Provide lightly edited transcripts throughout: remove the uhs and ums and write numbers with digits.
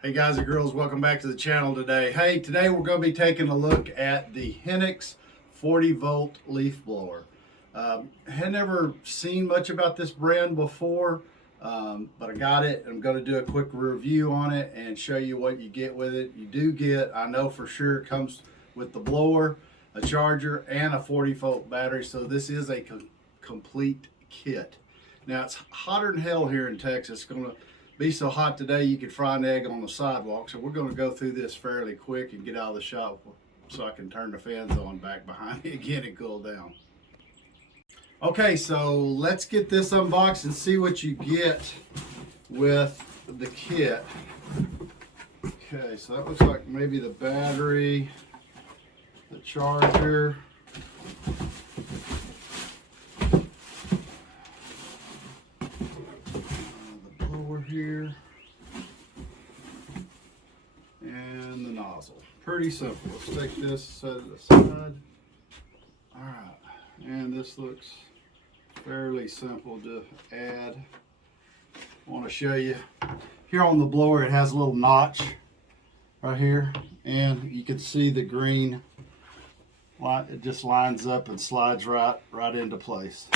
Hey guys and girls, welcome back to the channel today. Hey, today we're going to be taking a look at the Henx 40 volt leaf blower. Had never seen much about this brand before, but I got it. I'm going to do a quick review on it and show you what you get with it. You do get, I know for sure, it comes with the blower, a charger, and a 40 volt battery. So this is a complete kit. Now it's hotter than hell here in Texas. It's going to be so hot today you could fry an egg on the sidewalk. So we're going to go through this fairly quick and get out of the shop so I can turn the fans on back behind me again and cool down. Okay, so let's get this unboxed and see what you get with the kit. Okay, so that looks like maybe the battery, the charger, here, and the nozzle. Pretty simple. Let's take this, set it aside. All right, and this looks fairly simple to add. I want to show you here on the blower. It has a little notch right here, and you can see the green light. It just lines up and slides right into place.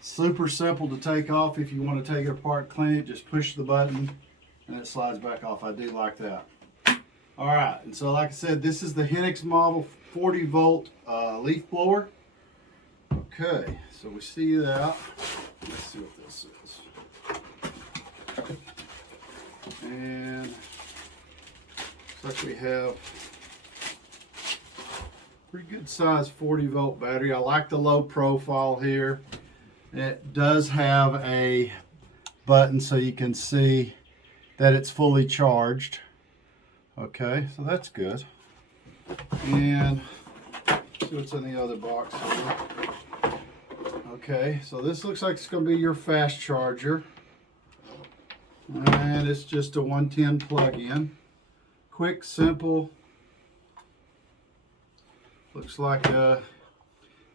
Super simple to take off. If you want to take it apart, clean it, just push the button and it slides back off. I do like that. All right, and so like I said, this is the Henx model 40 volt leaf blower. Okay, so we see that. Let's see what this is. And looks like we have pretty good size 40 volt battery. I like the low profile here. It does have a button so you can see that it's fully charged. Okay, so that's good. And see what's in the other box here. Okay, so this looks like it's going to be your fast charger. And it's just a 110 plug-in. Quick, simple. Looks like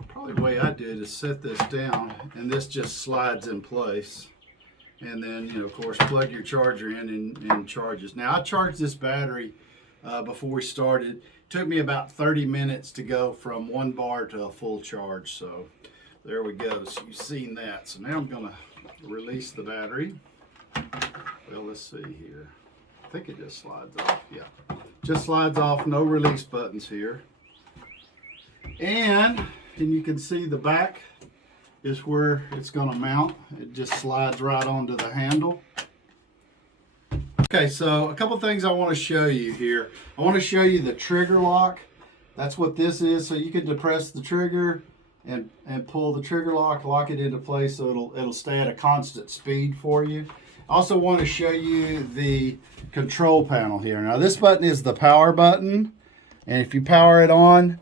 probably the way I did is set this down and this just slides in place, and then of course plug your charger in and charges. Now I charged this battery before we started. It took me about 30 minutes to go from 1 bar to a full charge, so there we go. So you've seen that. So now I'm gonna release the battery. Well, let's see here. I think it just slides off. Yeah, just slides off. No release buttons here. And you can see the back is where it's going to mount. It just slides right onto the handle. Okay, so a couple things I want to show you here. I want to show you the trigger lock. That's what this is. So you can depress the trigger and pull the trigger lock it into place so it'll stay at a constant speed for you. I also want to show you the control panel here. Now this button is the power button, and if you power it on,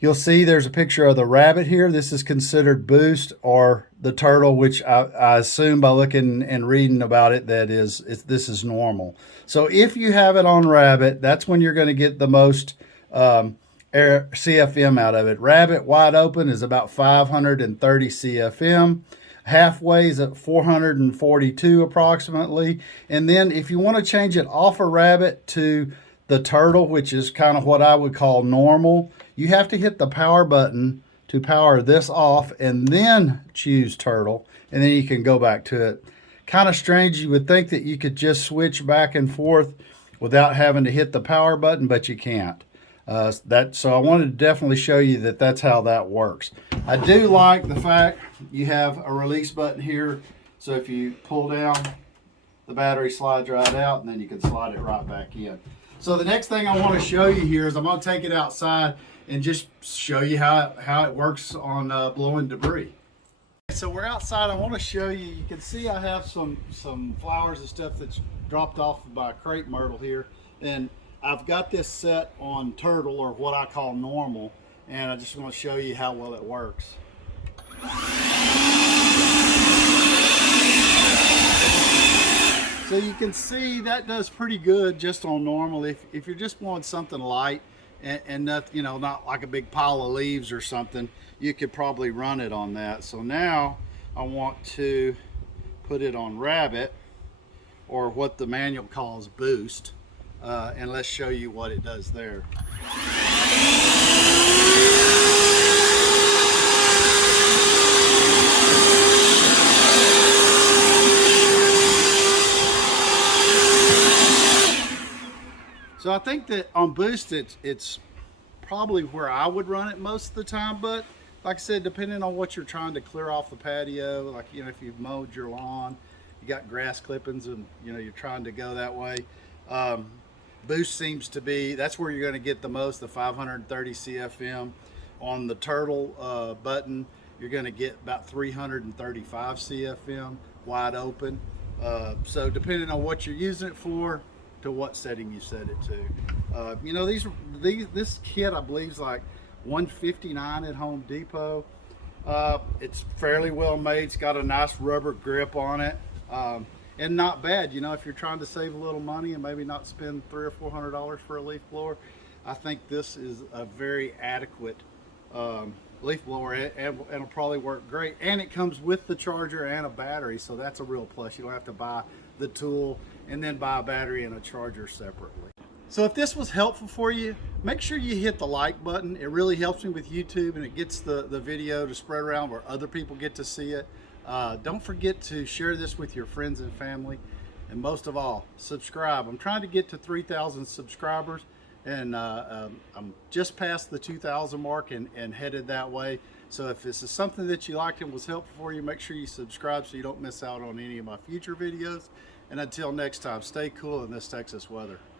you'll see there's a picture of the rabbit here. This is considered boost, or the turtle, which I assume by looking and reading about it that this is normal. So if you have it on rabbit, that's when you're going to get the most CFM out of it. Rabbit wide open is about 530 CFM. Halfway is at 442 approximately. And then if you want to change it off a rabbit to the turtle, which is kind of what I would call normal, you have to hit the power button to power this off and then choose turtle, and then you can go back to it. Kind of strange. You would think that you could just switch back and forth without having to hit the power button, but you can't. So I wanted to definitely show you that that's how that works. I do like the fact you have a release button here, so if you pull down, the battery slides right out, and then you can slide it right back in. So the next thing I want to show you here is I'm going to take it outside and just show you how it works on blowing debris. So we're outside. I want to show you. You can see I have some flowers and stuff that's dropped off by a crepe myrtle here, and I've got this set on turtle, or what I call normal, and I just want to show you how well it works. So you can see that does pretty good just on normal. If you're just blowing something light and not, not like a big pile of leaves or something, you could probably run it on that. So now I want to put it on rabbit, or what the manual calls boost, and let's show you what it does there. So I think that on boost, it's probably where I would run it most of the time, but like I said, depending on what you're trying to clear off the patio, like, you know, if you've mowed your lawn, you got grass clippings and, you know, you're trying to go that way, boost seems to be, that's where you're going to get the most, the 530 CFM. On the turtle button, you're going to get about 335 CFM wide open. So depending on what you're using it for, to what setting you set it to. You know, this kit I believe is like $159 at Home Depot. It's fairly well made. It's got a nice rubber grip on it, and not bad. You know, if you're trying to save a little money and maybe not spend $300 or $400 for a leaf blower, I think this is a very adequate leaf blower, and it'll probably work great. And it comes with the charger and a battery, so that's a real plus. You don't have to buy the tool and then buy a battery and a charger separately. So if this was helpful for you, make sure you hit the like button. It really helps me with YouTube, and it gets the video to spread around where other people get to see it. Don't forget to share this with your friends and family, and most of all, subscribe. I'm trying to get to 3,000 subscribers, and I'm just past the 2,000 mark and headed that way. So if this is something that you liked and was helpful for you, make sure you subscribe so you don't miss out on any of my future videos. And until next time, stay cool in this Texas weather.